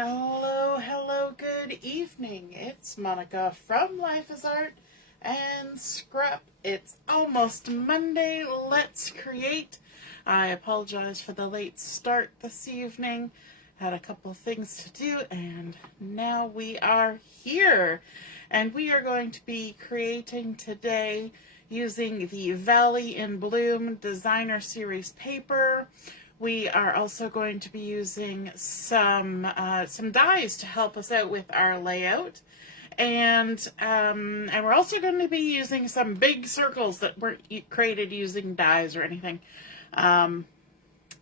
Hello, hello, good evening. It's Monica from Life is Art and Scrap. It's almost Monday. Let's create. I apologize for the late start this evening. Had a couple of things to do and now we are here. And we are going to be creating today using the Valley in Bloom Designer Series paper. We are also going to be using some dies to help us out with our layout. And we're also going to be using some big circles that weren't created using dies or anything.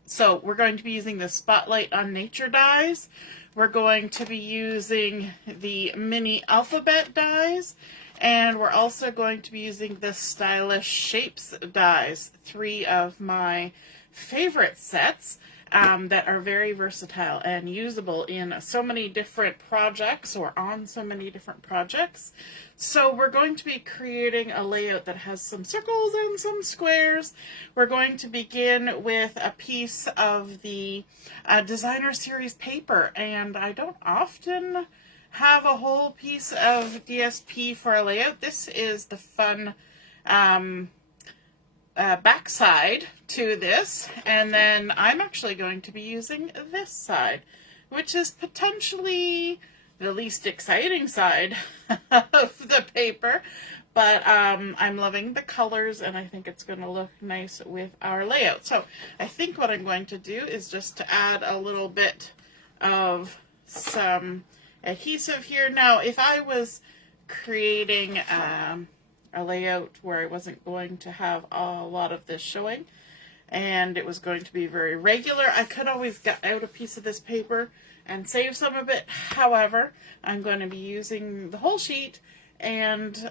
So we're going to be using the Spotlight on Nature dies. We're going to be using the mini alphabet dies. And we're also going to be using the Stylish Shapes dies, 3 of my favorite sets that are very versatile and usable in so many different projects or on so many different projects. So we're going to be creating a layout that has some circles and some squares. We're going to begin with a piece of the Designer Series paper, and I don't often have a whole piece of DSP for a layout. This is the fun backside to this, and then I'm actually going to be using this side, which is potentially the least exciting side of the paper, but I'm loving the colors and I think it's going to look nice with our layout. So I think what I'm going to do is just to add a little bit of some adhesive here. Now if I was creating a layout where I wasn't going to have a lot of this showing and it was going to be very regular, I could always get out a piece of this paper and save some of it. However, I'm going to be using the whole sheet, and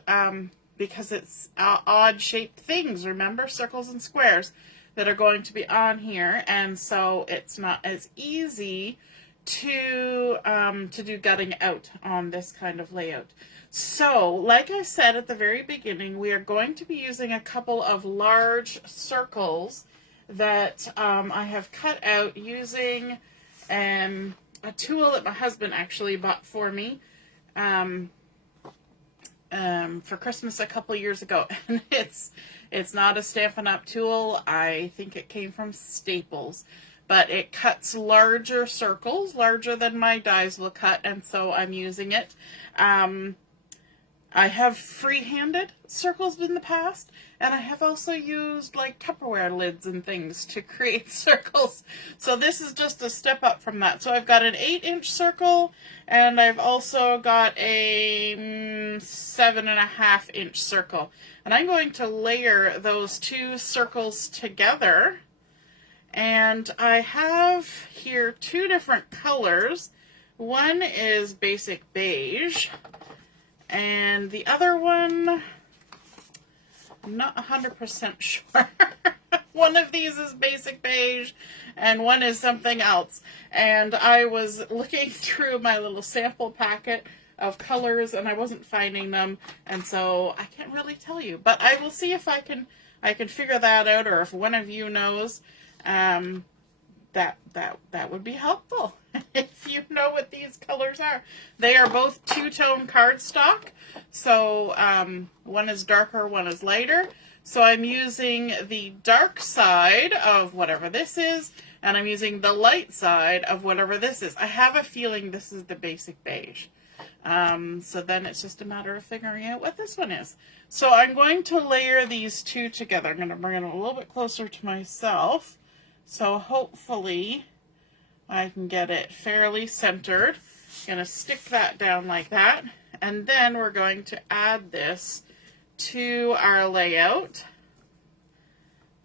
because it's odd shaped things, remember, circles and squares that are going to be on here, and so it's not as easy to do gutting out on this kind of layout. So, like I said at the very beginning, we are going to be using a couple of large circles that I have cut out using a tool that my husband actually bought for me for Christmas a couple years ago. And it's not a Stampin' Up! Tool. I think it came from Staples. But it cuts larger circles, larger than my dies will cut, and so I'm using it. I have free-handed circles in the past, and I have also used like Tupperware lids and things to create circles. So this is just a step up from that. So I've got an 8-inch circle, and I've also got a 7.5-inch circle. And I'm going to layer those 2 circles together. And I have here 2 different colors. One is basic beige, and the other one, I'm not 100% sure. One of these is basic beige, and one is something else. And I was looking through my little sample packet of colors, and I wasn't finding them, and so I can't really tell you. But I will see if I can figure that out, or if one of you knows. That would be helpful if you know what these colors are. They are both 2-tone cardstock, so one is darker, one is lighter. So I'm using the dark side of whatever this is, and I'm using the light side of whatever this is. I have a feeling this is the basic beige. So then it's just a matter of figuring out what this one is. So I'm going to layer these 2 together. I'm going to bring it a little bit closer to myself. So hopefully I can get it fairly centered. I'm going to stick that down like that. And then we're going to add this to our layout.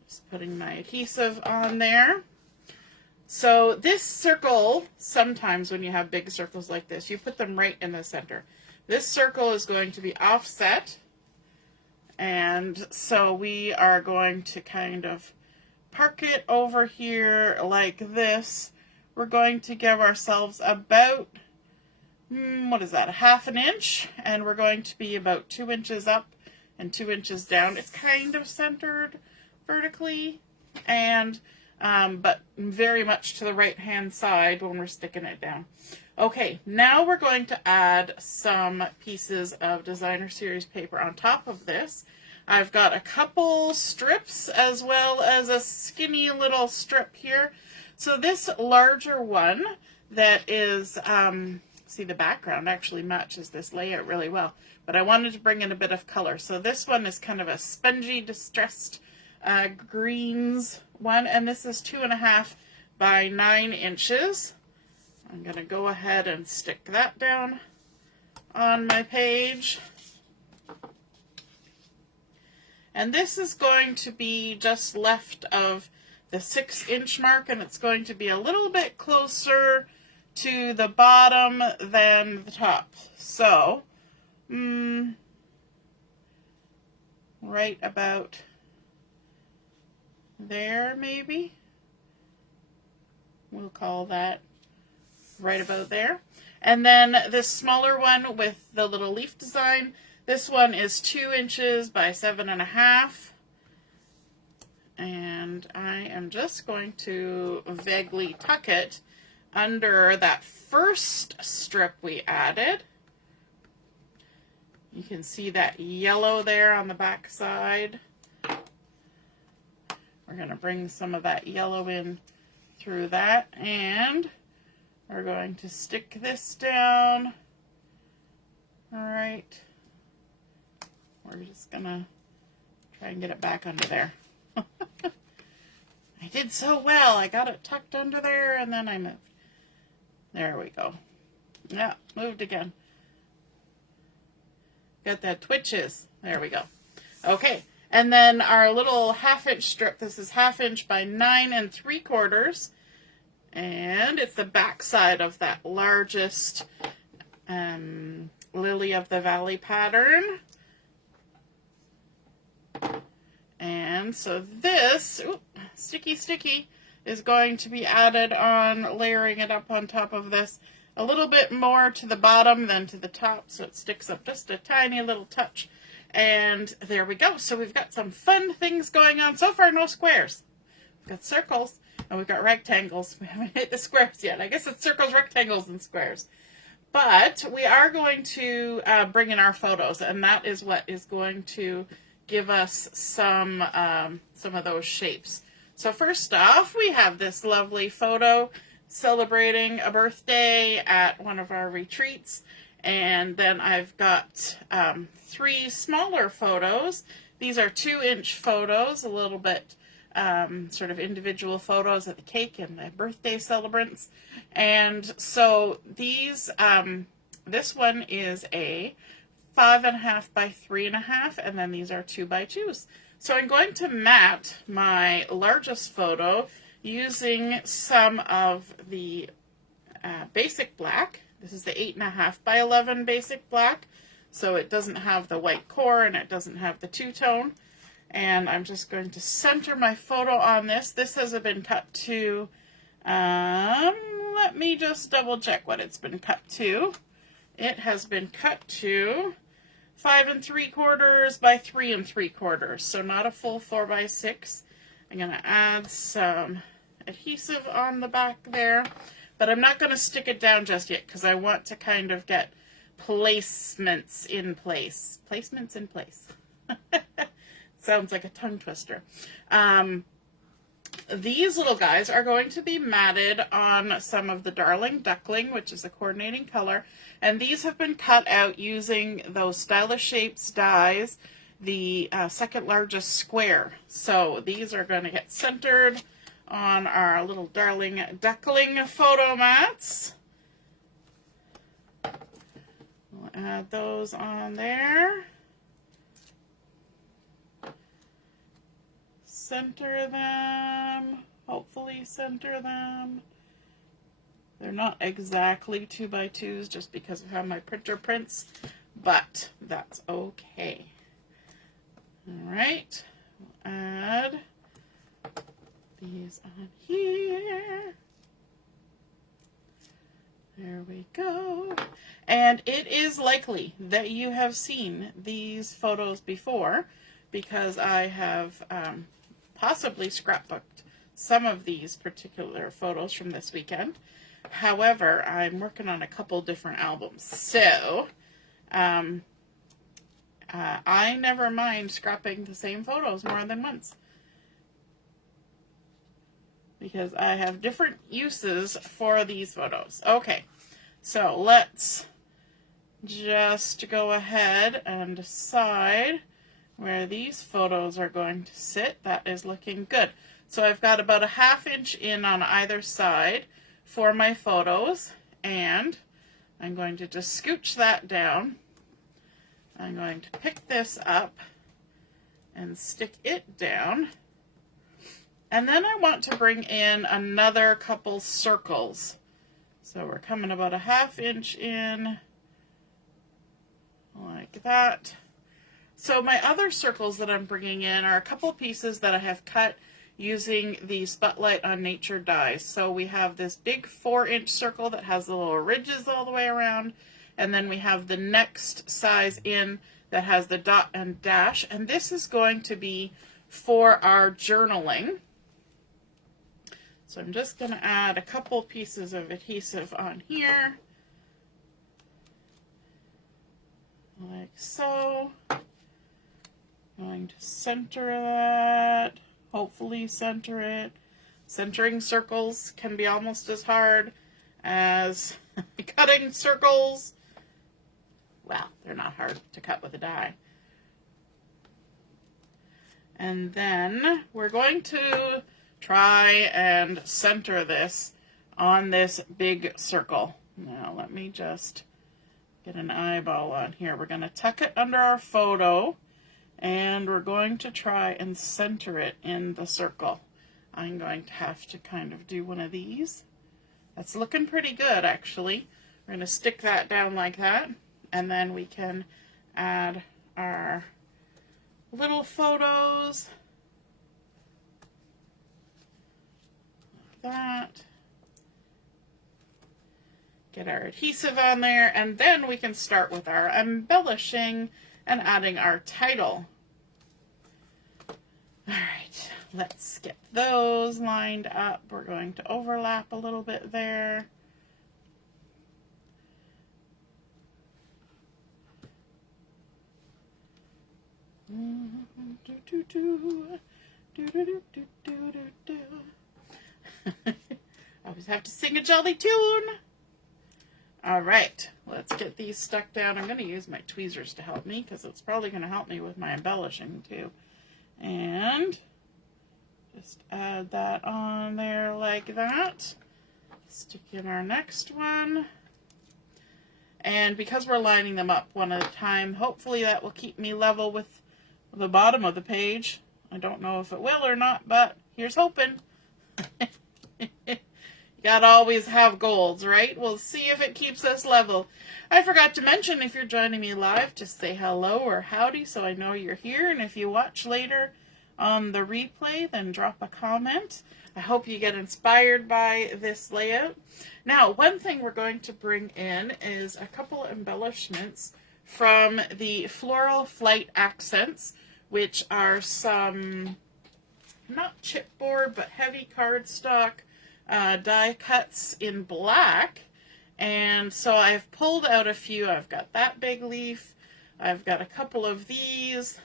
Just putting my adhesive on there. So this circle, sometimes when you have big circles like this, you put them right in the center. This circle is going to be offset. And so we are going to kind of park it over here like this. We're going to give ourselves about, what is that, a 1/2 inch, and we're going to be about 2 inches up and 2 inches down. It's kind of centered vertically, and but very much to the right-hand side when we're sticking it down. Okay, now we're going to add some pieces of designer series paper on top of this. I've got a couple strips as well as a skinny little strip here. So this larger one that is, see, the background actually matches this layout really well, but I wanted to bring in a bit of color. So this one is kind of a spongy distressed greens one, and this is 2.5 by 9 inches. I'm going to go ahead and stick that down on my page. And this is going to be just left of the 6-inch mark, and it's going to be a little bit closer to the bottom than the top. So, right about there maybe. We'll call that right about there. And then this smaller one with the little leaf design, this one is 2 inches by 7.5. And I am just going to vaguely tuck it under that first strip we added. You can see that yellow there on the back side. We're going to bring some of that yellow in through that, and we're going to stick this down. All right. We're just going to try and get it back under there. I did so well. I got it tucked under there, and then I moved. There we go. Yeah, moved again. Got that twitches. There we go. Okay, and then our little 1/2-inch strip. This is 1/2 inch by 9 3/4, and it's the back side of that largest Lily of the Valley pattern. And so this, sticky, is going to be added on, layering it up on top of this a little bit more to the bottom than to the top, so it sticks up just a tiny little touch. And there we go. So we've got some fun things going on. So far, no squares. We've got circles and we've got rectangles. We haven't hit the squares yet. I guess it's circles, rectangles, and squares. But we are going to bring in our photos, and that is what is going to give us some of those shapes. So first off, we have this lovely photo celebrating a birthday at one of our retreats. And then I've got 3 smaller photos. These are 2-inch photos, a little bit sort of individual photos of the cake and the birthday celebrants. And so these, this one is a 5.5 by 3.5, and then these are 2 by 2s. So I'm going to mat my largest photo using some of the basic black. This is the 8.5 by 11 basic black, so it doesn't have the white core and it doesn't have the two-tone. And I'm just going to center my photo on this. This has been cut to, let me just double check what it's been cut to. It has been cut to 5 3/4 by 3 3/4, so not a full 4 by 6. I'm going to add some adhesive on the back there, but I'm not going to stick it down just yet because I want to kind of get placements in place. Placements in place. Sounds like a tongue twister. These little guys are going to be matted on some of the Darling Duckling, which is a coordinating color, and these have been cut out using those Stylish Shapes dies, the second largest square. So these are going to get centered on our little Darling Duckling photo mats. We'll add those on there. Center them, hopefully center them. They're not exactly 2 by 2s just because of how my printer prints, but that's okay. All right, we'll add these on here. There we go. And it is likely that you have seen these photos before because I have possibly scrapbooked some of these particular photos from this weekend. However, I'm working on a couple different albums, so I never mind scrapping the same photos more than once, because I have different uses for these photos. Okay, so let's just go ahead and decide where these photos are going to sit. That is looking good. So I've got about a 1/2 inch in on either side for my photos, and I'm going to just scooch that down. I'm going to pick this up and stick it down. And then I want to bring in another couple circles. So we're coming about a 1/2 inch in, like that. So my other circles that I'm bringing in are a couple pieces that I have cut using the Spotlight on Nature dies. So we have this big 4-inch circle that has the little ridges all the way around, and then we have the next size in that has the dot and dash, and this is going to be for our journaling. So I'm just going to add a couple pieces of adhesive on here, like so. Going to center that, hopefully center it. Centering circles can be almost as hard as cutting circles. Well, they're not hard to cut with a die. And then we're going to try and center this on this big circle. Now let me just get an eyeball on here. We're going to tuck it under our photo, and we're going to try and center it in the circle. I'm going to have to kind of do one of these. That's looking pretty good, actually. We're going to stick that down like that, and then we can add our little photos like that. Get our adhesive on there, and then we can start with our embellishing and adding our title. Alright, let's get those lined up. We're going to overlap a little bit there. Always have to sing a jolly tune. Alright, let's get these stuck down. I'm going to use my tweezers to help me, because it's probably going to help me with my embellishing too. And just add that on there like that. Stick in our next one. And because we're lining them up one at a time, hopefully that will keep me level with the bottom of the page. I don't know if it will or not, but here's hoping. You gotta always have goals, right? We'll see if it keeps us level. I forgot to mention, if you're joining me live, just say hello or howdy so I know you're here. And if you watch later on the replay, then drop a comment. I hope you get inspired by this layout. Now, one thing we're going to bring in is a couple embellishments from the Floral Flight Accents, which are some, not chipboard, but heavy cardstock die cuts in black. And so I've pulled out a few. I've got that big leaf, I've got a couple of these,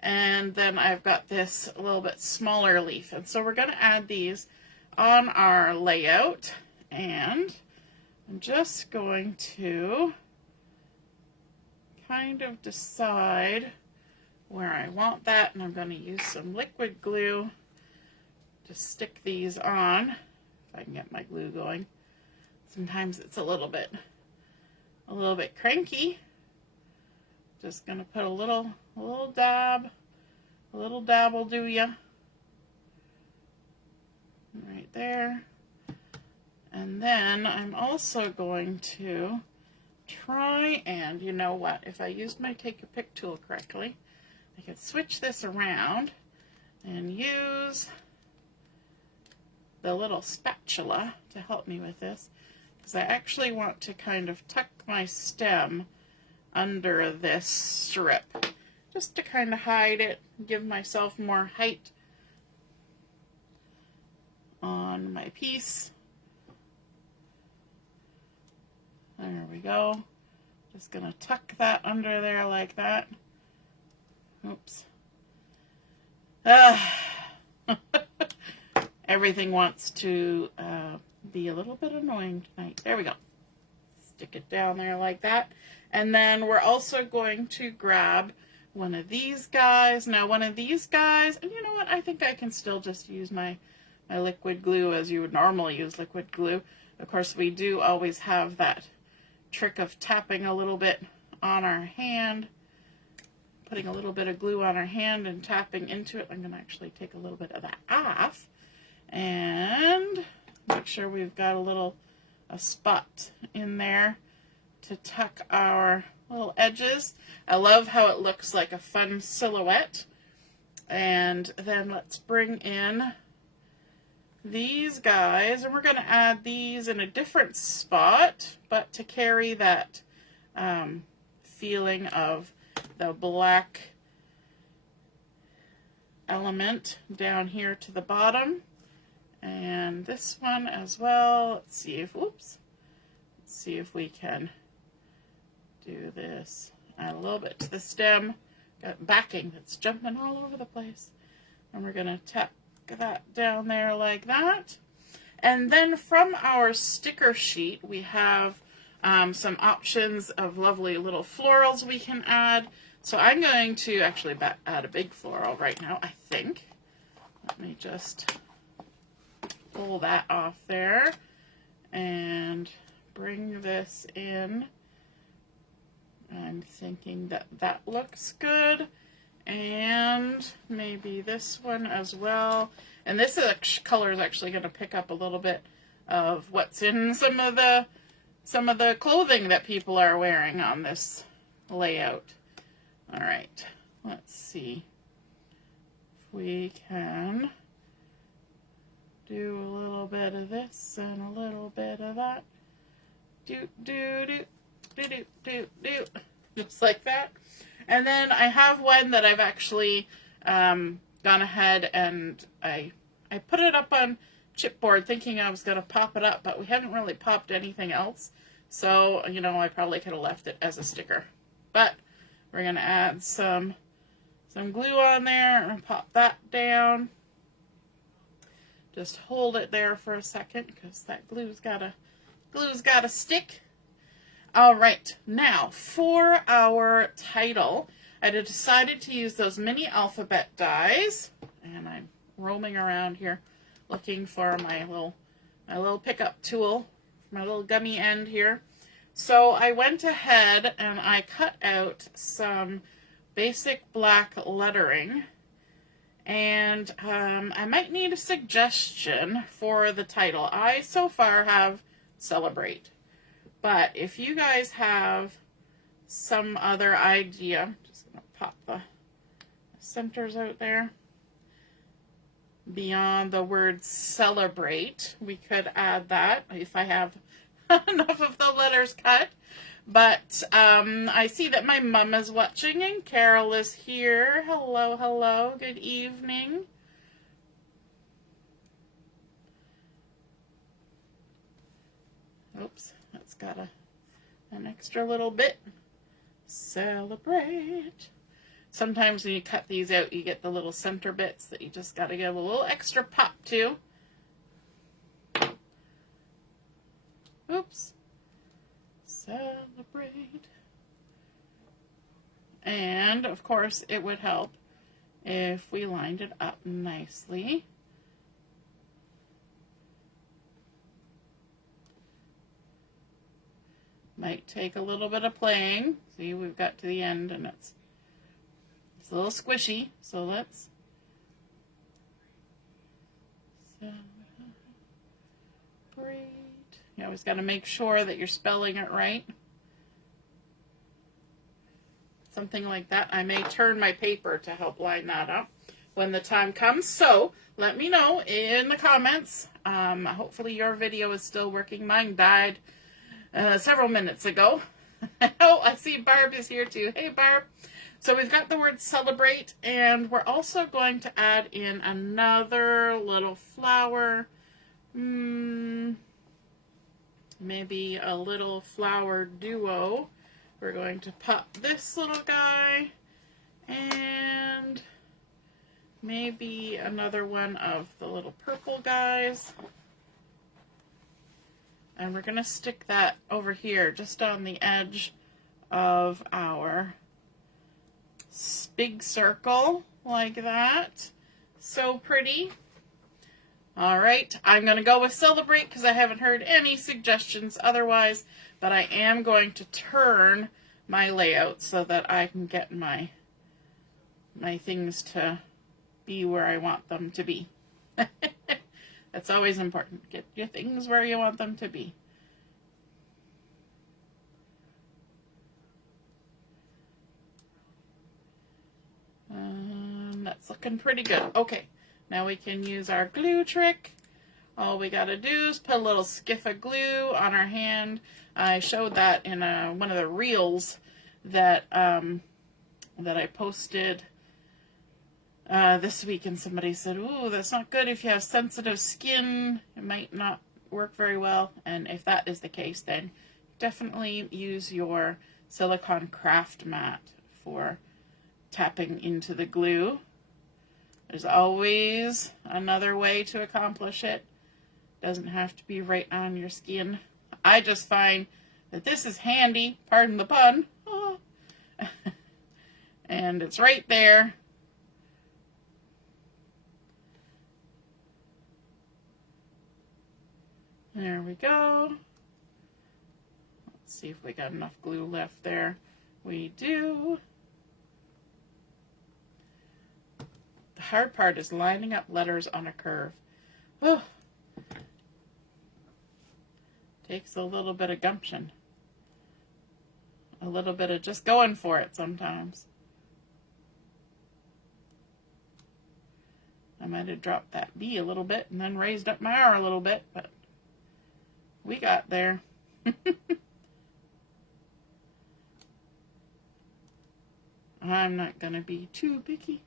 and then I've got this a little bit smaller leaf. And so we're going to add these on our layout, and I'm just going to kind of decide where I want that, and I'm going to use some liquid glue to stick these on. If I can get my glue going. Sometimes it's a little bit cranky. Just gonna put a little dab will do ya. Right there. And then I'm also going to try and, you know what, if I used my Take a Pick tool correctly, I could switch this around and use the little spatula to help me with this, because I actually want to kind of tuck my stem under this strip, just to kind of hide it, give myself more height. on my piece. There we go. Just gonna tuck that under there like that. Oops. Everything wants to be a little bit annoying tonight. There we go. Stick it down there like that. And then we're also going to grab one of these guys. Now one of these guys, and you know what, I think I can still just use my liquid glue as you would normally use liquid glue. Of course, we do always have that trick of tapping a little bit on our hand, putting a little bit of glue on our hand and tapping into it. I'm going to actually take a little bit of that off and make sure we've got a spot in there to tuck our little edges. I love how it looks like a fun silhouette. And then let's bring in these guys, and we're going to add these in a different spot, but to carry that feeling of the black element down here to the bottom. And this one as well. Let's see if, whoops, let's see if we can do this. Add a little bit to the stem. Got backing that's jumping all over the place. And we're going to tuck that down there like that. And then from our sticker sheet, we have some options of lovely little florals we can add. So I'm going to actually add a big floral right now, I think. Let me just pull that off there and bring this in. I'm thinking that that looks good. And maybe this one as well. And this color is actually going to pick up a little bit of what's in some of the clothing that people are wearing on this layout. All right, let's see if we can do a little bit of this and a little bit of that. Do, do, do, do, do, do, do. Just like that. And then I have one that I've actually gone ahead and I put it up on chipboard thinking I was going to pop it up, but we haven't really popped anything else. So, you know, I probably could have left it as a sticker. But we're going to add some glue on there and pop that down. Just hold it there for a second because that glue's got to stick. All right, now for our title, I decided to use those mini alphabet dies, and I'm roaming around here looking for my little pickup tool, my little gummy end here. So I went ahead and I cut out some basic black lettering, and I might need a suggestion for the title. I so far have Celebrate. But if you guys have some other idea, I'm just going to pop the centers out there. Beyond the word celebrate, we could add that if I have enough of the letters cut. But I see that my mom is watching and Carol is here. Hello, hello. Good evening. Oops. It's got an extra little bit. Celebrate. Sometimes when you cut these out, you get the little center bits that you just got to give a little extra pop to. Oops. Celebrate. And, of course, it would help if we lined it up nicely. Might take a little bit of playing. See, we've got to the end and it's a little squishy, so let's celebrate. You always got to make sure that you're spelling it right. Something like that. I may turn my paper to help line that up when the time comes. So let me know in the comments. Hopefully your video is still working. Mine died several minutes ago. Oh, I see Barb is here too. Hey, Barb. So we've got the word celebrate, and we're also going to add in another little flower. Maybe a little flower duo. We're going to pop this little guy and maybe another one of the little purple guys. And we're going to stick that over here just on the edge of our big circle like that. So pretty. All right, I'm going to go with Celebrate because I haven't heard any suggestions otherwise, but I am going to turn my layout so that I can get my things to be where I want them to be. That's always important. Get your things where you want them to be. That's looking pretty good. Okay, now we can use our glue trick. All we gotta do is put a little skiff of glue on our hand. I showed that in one of the reels that that I posted this week, and somebody said, "Ooh, that's not good if you have sensitive skin. It might not work very well." And if that is the case, then definitely use your silicone craft mat for tapping into the glue. There's always another way to accomplish it. Doesn't have to be right on your skin. I just find that this is handy, pardon the pun, and it's right there. There we go. Let's see if we got enough glue left there. We do. The hard part is lining up letters on a curve. Oh, takes a little bit of gumption. A little bit of just going for it sometimes. I might have dropped that B a little bit and then raised up my R a little bit, but we got there. I'm not going to be too picky.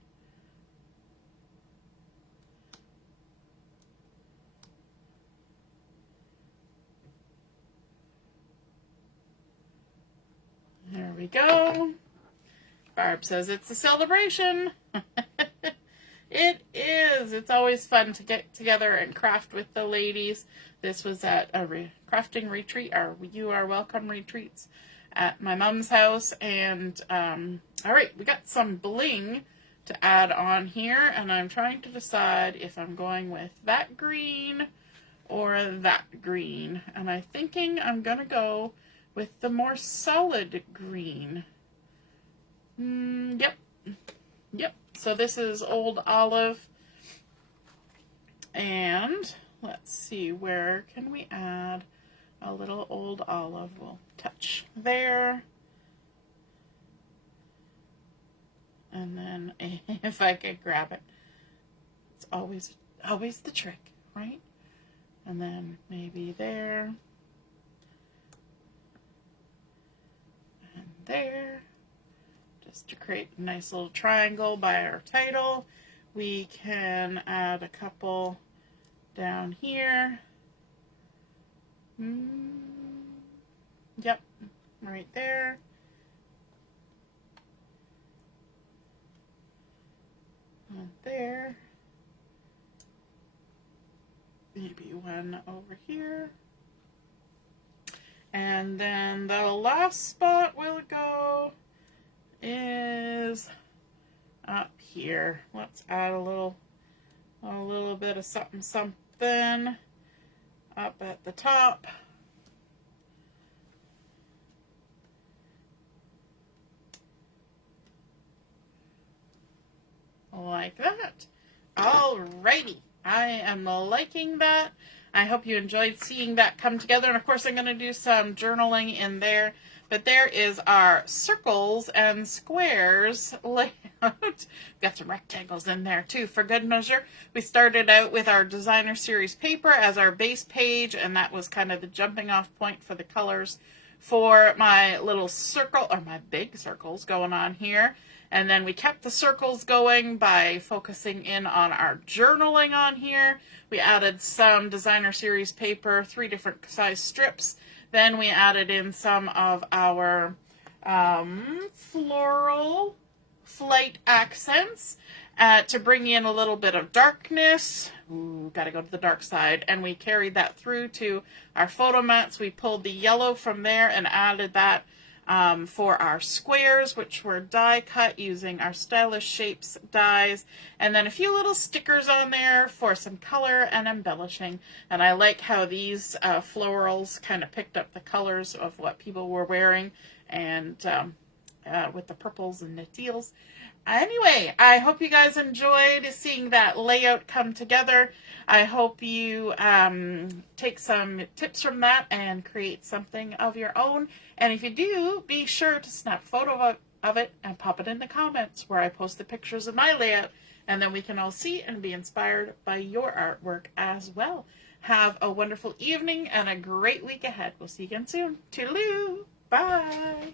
There we go. Barb says it's a celebration. It is. It's always fun to get together and craft with the ladies. This was at a crafting retreat, or You Are Welcome retreats at my mom's house. And all right, we got some bling to add on here, and I'm trying to decide if I'm going with that green or that green. And I'm thinking I'm gonna go with the more solid green. Yep. So this is Old Olive. And let's see, where can we add a little Old Olive? We'll touch there. And then if I could grab it. It's always the trick, right? And then maybe there. And there, just to create a nice little triangle by our title. We can add a couple down here. Yep, right there. And there. Maybe one over here. And then the last spot we'll go is up here. Let's add a little bit of something up at the top. Like that. Alrighty. I am liking that. I hope you enjoyed seeing that come together. And of course I'm going to do some journaling in there. But there is our circles and squares layout. Got some rectangles in there too for good measure. We started out with our designer series paper as our base page, and that was kind of the jumping off point for the colors for my little circle, or my big circles going on here. And then we kept the circles going by focusing in on our journaling on here. We added some designer series paper, 3 different size strips. Then we added in some of our Floral Flight Accents to bring in a little bit of darkness. Ooh, gotta go to the dark side. And we carried that through to our photo mats. We pulled the yellow from there and added that for our squares, which were die cut using our Stylish Shapes dies, and then a few little stickers on there for some color and embellishing. And I like how these florals kind of picked up the colors of what people were wearing, and with the purples and the teals. Anyway, I hope you guys enjoyed seeing that layout come together. I hope you take some tips from that and create something of your own. And if you do, be sure to snap a photo of it and pop it in the comments where I post the pictures of my layout. And then we can all see and be inspired by your artwork as well. Have a wonderful evening and a great week ahead. We'll see you again soon. Toodaloo. Bye.